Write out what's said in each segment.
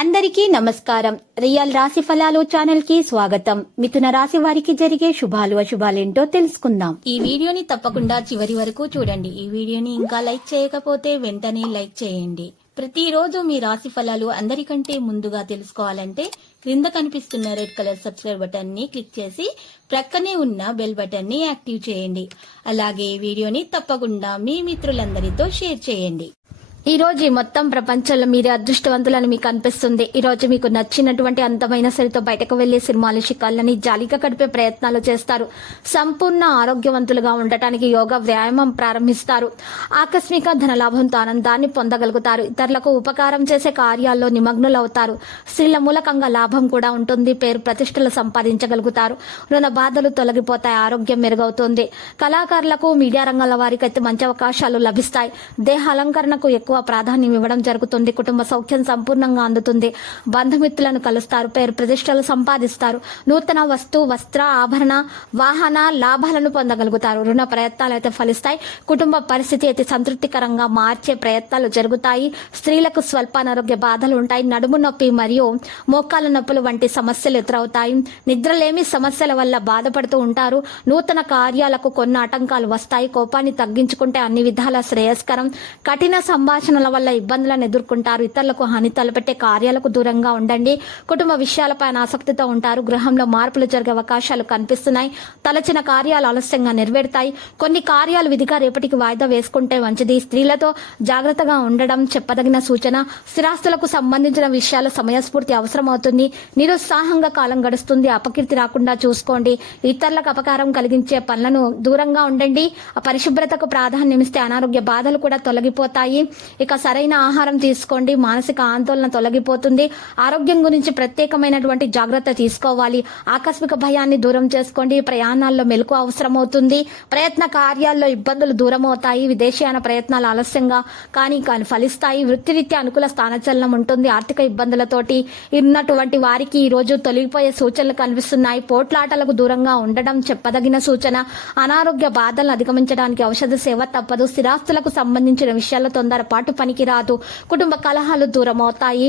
అందరికీ నమస్కారం. రియల్ రాశి ఫలాలు ఛానల్ కి స్వాగతం. మిథున రాశి వారికి జరిగే శుభాలు అశుభాలేంటో తెలుసుకుందాం. ఈ వీడియోని తప్పకుండా చివరి వరకు చూడండి. ఈ వీడియోని ఇంకా లైక్ చేయకపోతే వెంటనే లైక్ చేయండి. ప్రతిరోజు మీ రాశి ఫలాలు అందరికంటే ముందుగా తెలుసుకోవాలంటే క్రింద కనిపిస్తున్న రెడ్ కలర్ సబ్స్క్రైబ్ బటన్ ని క్లిక్ చేసి ప్రక్కనే ఉన్న బెల్ బటన్ ని యాక్టివ్ చేయండి. అలాగే ఈ వీడియోని తప్పకుండా మీ మిత్రులందరితో షేర్ చేయండి. ఈ రోజు మొత్తం ప్రపంచంలో మీరే అదృష్టవంతులని మీకు అనిపిస్తుంది. ఈ రోజు మీకు నచ్చినటువంటి అందమైన సరితో బయటకు వెళ్లే సినిమాలు శిఖాలని జాలిగా గడిపే ప్రయత్నాలు చేస్తారు. సంపూర్ణ ఆరోగ్యవంతులుగా ఉండటానికి యోగా వ్యాయామం ప్రారంభిస్తారు. ఆకస్మిక ధనలాభంతో ఆనందాన్ని పొందగలుగుతారు. ఇతరులకు ఉపకారం చేసే కార్యాల్లో నిమగ్నులవుతారు. స్త్రీల మూలకంగా లాభం కూడా ఉంటుంది. పేరు ప్రతిష్టలు సంపాదించగలుగుతారు. రుణ బాధలు తొలగిపోతాయి. ఆరోగ్యం మెరుగవుతుంది. కళాకారులకు మీడియా రంగాల వారికి మంచి అవకాశాలు లభిస్తాయి. దేహ అలంకరణకు ఎక్కువ ప్రాధాన్యం ఇవ్వడం జరుగుతుంది. కుటుంబ సౌఖ్యం సంపూర్ణంగా అందుతుంది. బంధుమిత్రులను కలుస్తారు. పేరు ప్రతిష్టలు సంపాదిస్తారు. నూతన వస్త్ర ఆభరణ వాహన లాభాలను పొందగలుగుతారు. రుణ ప్రయత్నాలు అయితే ఫలిస్తాయి. కుటుంబ పరిస్థితి అయితే సంతృప్తికరంగా మార్చే ప్రయత్నాలు జరుగుతాయి. స్త్రీలకు స్వల్ప అనారోగ్య బాధలు ఉంటాయి. నడుము నొప్పి మరియు మోకాల నొప్పులు వంటి సమస్యలు ఎదురవుతాయి. నిద్రలేమి సమస్యల వల్ల బాధపడుతూ ఉంటారు. నూతన కార్యాలకు కొన్ని ఆటంకాలు వస్తాయి. కోపాన్ని తగ్గించుకుంటే అన్ని విధాల శ్రేయస్కరం. కఠిన సంభాషణల వల్ల ఇబ్బందులను ఎదుర్కొంటారు. ఇతరులకు హాని తలపెట్టే కార్యాలకు దూరంగా ఉండండి. కుటుంబ విషయాలపై ఆసక్తితో ఉంటారు. గృహంలో మార్పులు జరిగే అవకాశాలు కనిపిస్తున్నాయి. తలచిన కార్యాలు ఆలస్యంగా నెరవేరుతాయి. కొన్ని కార్యాలు విధిగా రేపటికి వాయిదా వేసుకుంటే మంచిది. స్త్రీలతో జాగ్రత్తగా ఉండడం చెప్పదగిన సూచన. స్థిరాస్తులకు సంబంధించిన విషయాల సమయస్ఫూర్తి అవసరమవుతుంది. నిరుత్సాహంగా కాలం గడుస్తుంది. అపకీర్తి రాకుండా చూసుకోండి. ఇతరులకు అపకారం కలిగించే పనులను దూరంగా ఉండండి. పరిశుభ్రతకు ప్రాధాన్యం ఇస్తే అనారోగ్య బాధలు కూడా తొలగిపోతాయి. ఇక సరైన ఆహారం తీసుకోండి. మానసిక ఆందోళన తొలగిపోతుంది. ఆరోగ్యం గురించి ప్రత్యేకమైనటువంటి జాగ్రత్త తీసుకోవాలి. ఆకస్మిక భయాన్ని దూరం చేసుకోండి. ప్రయాణాల్లో మెలకు అవసరమవుతుంది. ప్రయత్న కార్యాల్లో ఇబ్బందులు దూరం అవుతాయి. విదేశీయాన ప్రయత్నాలు ఆలస్యంగా కానీ ఫలిస్తాయి. వృత్తిరీత్యా అనుకూల స్థానచలనం ఉంటుంది. ఆర్థిక ఇబ్బందులతోటి ఉన్నటువంటి వారికి ఈ రోజు తొలగిపోయే సూచనలు కనిపిస్తున్నాయి. పోట్లాటలకు దూరంగా ఉండడం చెప్పదగిన సూచన. అనారోగ్య బాధలను అధిగమించడానికి ఔషధ సేవ తప్పదు. స్థిరాస్తులకు సంబంధించిన విషయాల్లో తొందరపాటు పనికిరాదు. కుటుంబ కలహాలు దూరమవుతాయి.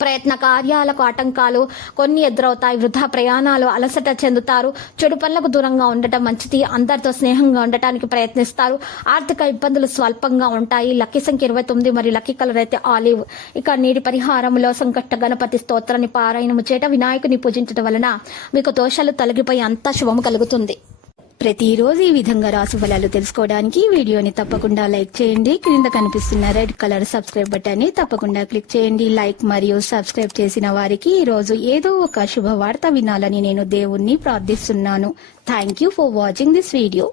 ప్రయత్న కార్యాలకు ఆటంకాలు కొన్ని ఎదురవుతాయి. వృధా ప్రయాణాలు అలసట చెందుతారు. చెడు పనులకు దూరంగా ఉండటం మంచిది. అందరితో స్నేహంగా ఉండటానికి ప్రయత్నిస్తారు. ఆర్థిక ఇబ్బందులు స్వల్పంగా ఉంటాయి. లక్కీ సంఖ్య 29 మరియు లక్కీ కలర్ అయితే ఆలివ్. ఇక నీటి పరిహారంలో సంకష్ట గణపతి స్తోత్రాన్ని పారాయణము చేయట, వినాయకుని పూజించడం వలన మీకు దోషాలు తొలగిపోయి అంతా శుభము కలుగుతుంది. ప్రతిరోజు ఈ విధంగా రాశి ఫలాలు తెలుసుకోవడానికి వీడియోని తప్పకుండా లైక్ చేయండి. క్రింద కనిపిస్తున్న రెడ్ కలర్ సబ్స్క్రైబ్ బటన్ ని తప్పకుండా క్లిక్ చేయండి. లైక్ మరియు సబ్స్క్రైబ్ చేసిన వారికి ఈ రోజు ఏదో ఒక శుభవార్త వినాలని నేను దేవుణ్ణి ప్రార్థిస్తున్నాను. Thank you for watching this video.